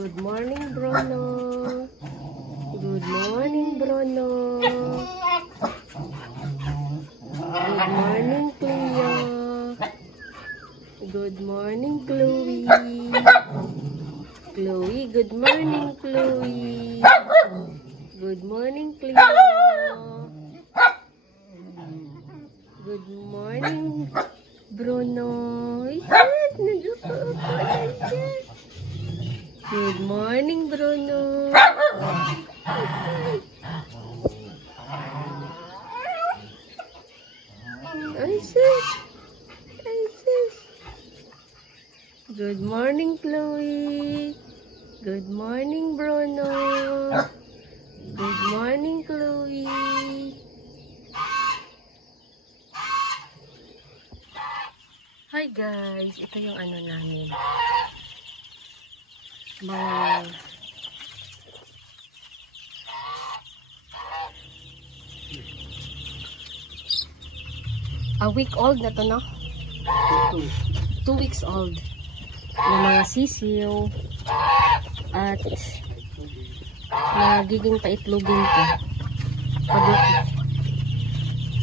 Good morning, Bruno. Good morning, Bruno. Good morning, Cleo. Good morning, Chloe. Chloe, good morning, Chloe. Good morning, Cleo. Good morning, Bruno. Yes, nag-upo-upo na siya. Good morning, Bruno. Ay, sis. Ay, sis. Good morning, Chloe. Good morning, Bruno. Good morning, Chloe. Hi guys, ito yung ano namin. Mga a week old na to, no? 2 weeks old na mga sisiw at nagiging paitlogin ko.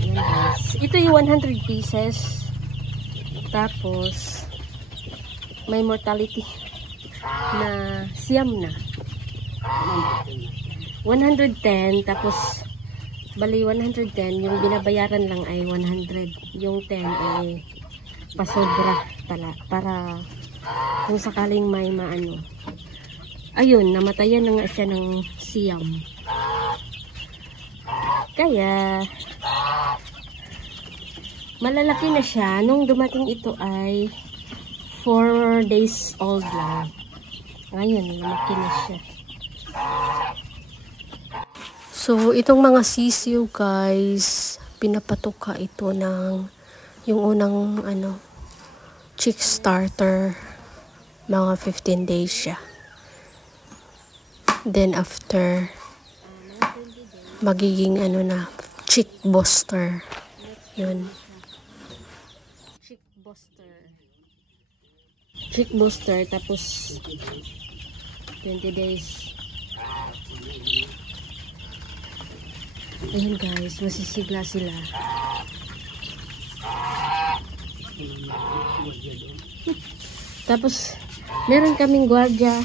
Ayan guys, ito yung 100 pieces. Tapos may mortality na siyam na 110, tapos bali 110 yung binabayaran lang ay 100, yung 10 ay pasobra pala para kung sakaling may maano. Ayun, namatayan na nga siya ng siyam, kaya malalaki na siya. Nung dumating ito ay 4 days old lang. Ngayon, lumaki na siya. So, itong mga sisiw guys, pinapatuka ito ng yung unang chick starter. Mga 15 days siya. Then after, magiging chick booster. Yun. Chick booster, tapos 20 days. Ayun guys, masisigla sila. Tapos meron kaming gwardiya.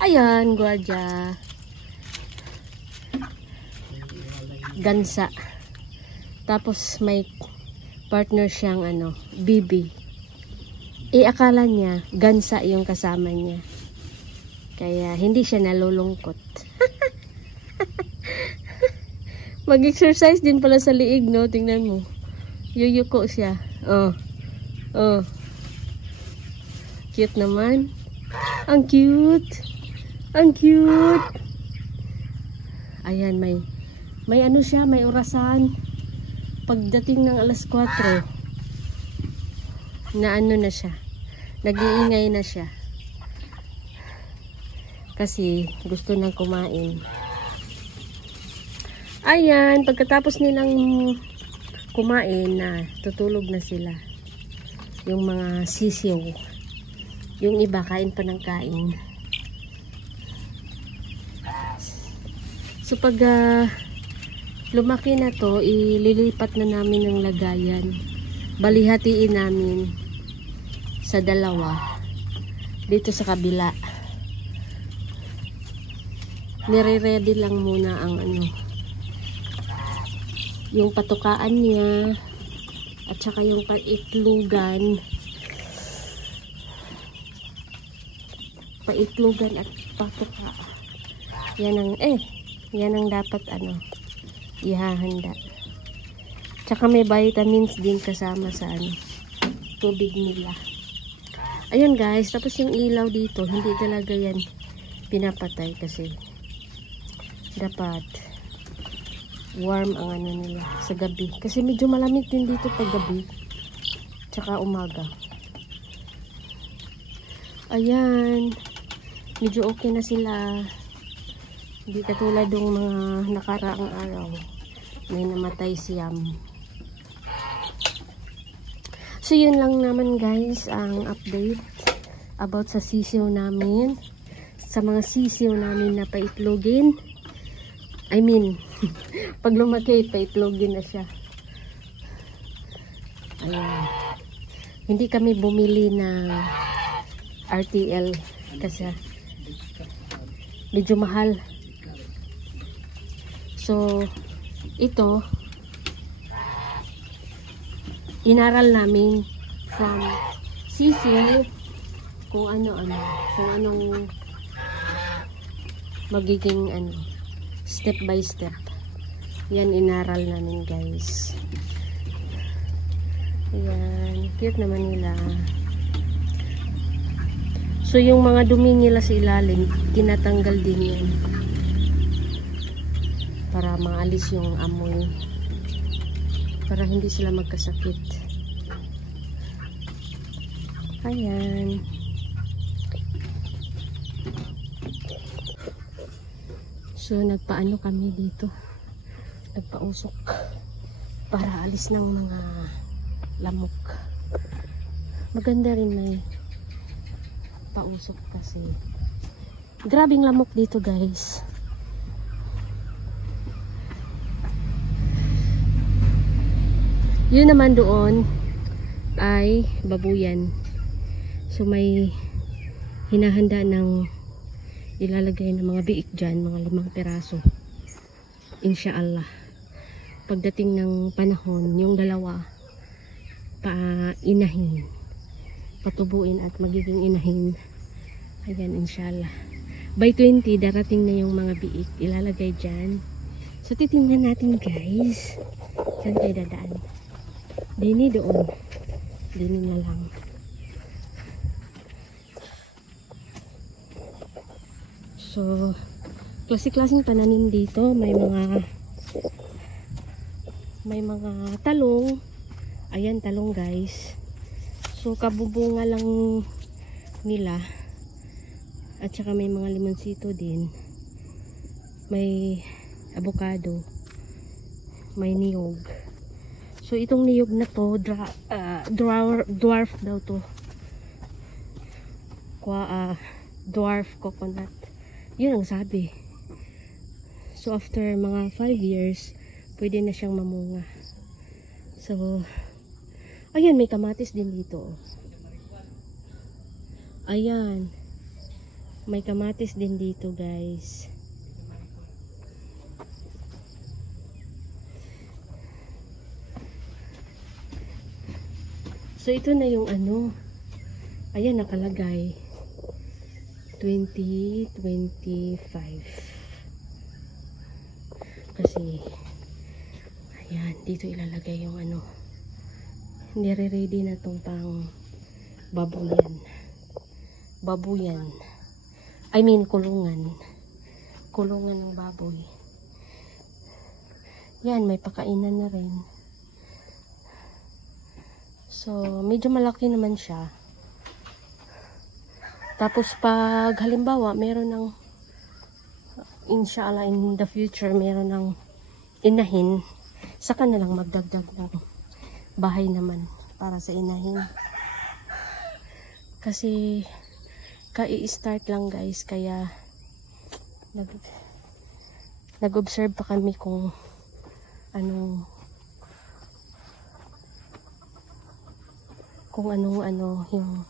Ayan, gwardiya. Gansa. Tapos may partner siyang bibi. Akala niya gansa yung kasama niya, kaya hindi siya nalulungkot. Mag-exercise din pala sa liig, no? Tingnan mo, yuyuko siya. Oh, cute naman. Ang cute, ang cute. Ayan, may siya, may orasan. Pagdating ng alas 4 na na siya, nag-iingay na siya kasi gusto nang kumain. Ayan, pagkatapos nilang kumain na, tutulog na sila yung mga sisiw. Yung iba kain pa ng kain. So pag lumaki na to, ililipat na namin ng lagayan. Balihatiin namin sa dalawa dito sa kabila. Nire-ready lang muna ang yung patukaan niya at saka yung paitlugan at patuka. Yan ang dapat ihahanda. Tsaka may vitamins din kasama sa tubig nila. Ayan guys, tapos yung ilaw dito, hindi talaga yan pinapatay kasi dapat warm ang nila sa gabi. Kasi medyo malamig din dito pag gabi. Tsaka umaga. Ayan. Medyo okay na sila. Hindi katulad ng mga nakaraang araw. May namatay siyam. So yun lang naman guys ang update about sa sisiw namin. sa mga sisiw namin na paitlogin. I mean, pag lumaki, paitlogin na siya. Ayan. Hindi kami bumili ng RTL kasi medyo mahal. So, ito, inaral namin from sisiw kung anong magiging step by step. Yan inaral namin, guys. Ayan, cute naman nila. So yung mga dumi nila sa ilalim, tinatanggal din yan para maalis yung amoy, para hindi sila magkasakit. Ayan. So nagpaano kami dito, nagpausok para alis ng mga lamok. Maganda rin may pausok kasi grabing lamok dito, guys. Yun naman doon ay babuyan. So may hinahanda ng ilalagay ng mga biik dyan, mga 5 peraso. Insyaallah. Pagdating ng panahon, yung dalawa inahin, patubuin at magiging inahin. Ayan, insyaallah. By 20, darating na yung mga biik. Ilalagay dyan. So titingnan natin, guys. Saan kayo dadaan? Dini doon. Dini na lang. So, klase-klaseng pananim dito. May mga talong. Ayan, talong, guys. So, kabubunga lang nila. At saka may mga limonsito din. May avocado. May niyog. So, itong niyog na to, dwarf daw to. Dwarf coconut. Yun ang sabi. So, after mga 5 years, pwede na siyang mamunga. So, ayan, may kamatis din dito. Ayan. May kamatis din dito, guys. So, ito na yung ayan, nakalagay. 2025. Kasi, ayan, dito ilalagay yung nire-ready na tong pang babuyan. I mean, kulungan ng baboy. Yan, may pakainan na rin. So, medyo malaki naman siya. Tapos pag halimbawa meron ng inshallah in the future meron ng inahin, saka na lang magdagdag ng bahay naman para sa inahin. Kasi kai-start lang, guys, kaya nag-observe pa kami kung anong yung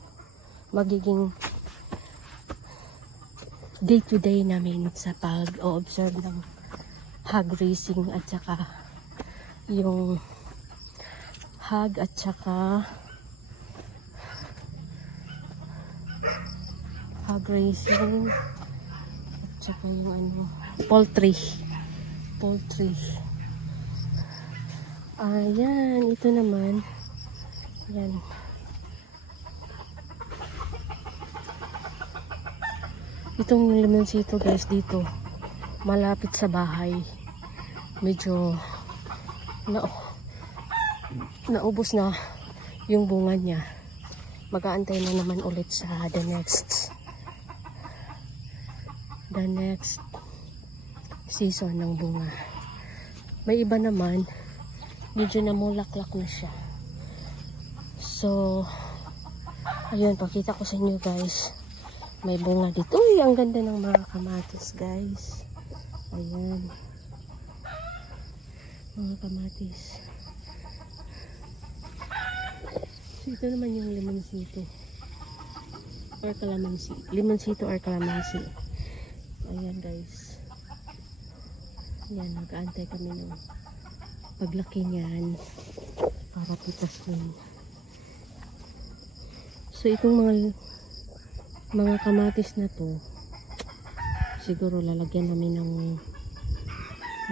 magiging day-to-day namin sa pag-observe ng hog racing at saka yung hog at saka hog racing at saka yung poultry. Ayan, ito naman. Yan. Itong limonsito, guys, dito malapit sa bahay. Medyo naubos na yung bunga niya. Mag-aantay na naman ulit sa the next season ng bunga. May iba naman medyo namulaklak na siya. So, ayun, pakita ko sa inyo, guys. May bunga dito. Uy, ang ganda ng mga kamatis, guys. Ayan. Mga kamatis. So, ito naman yung limonsito. Or calamansi. Limonsito or calamansi. Ayan, guys. Ayan, nag-aantay kami ng paglaki niyan para pitasin. So, itong mga kamatis na to, siguro lalagyan namin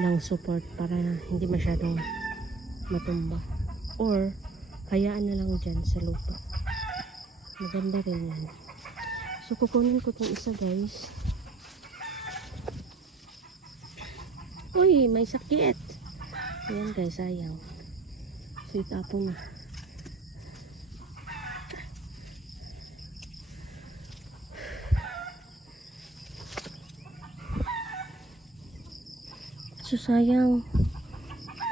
ng support para hindi masyadong matumba. Or, hayaan na lang dyan sa lupa. Maganda rin yan. So, kukunin ko itong isa, guys. Uy, may sakit. Ayan, guys, sayang. So, itapon na. So, sayang.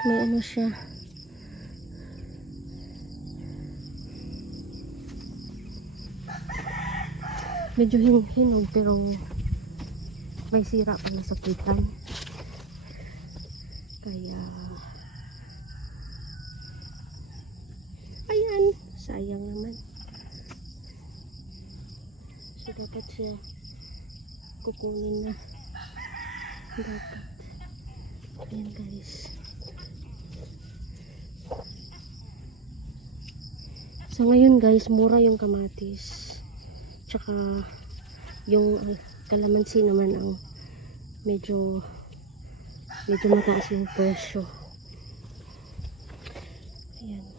May ano siya. Medyo hinog pero may sira pala sa pitan. Kaya ayan, sayang naman. So, dapat siya kukunin na. Dapat. Ayan, guys. So, ngayon, guys, mura yung kamatis. Tsaka, yung kalamansi naman ang medyo mataas yung presyo. Ayan.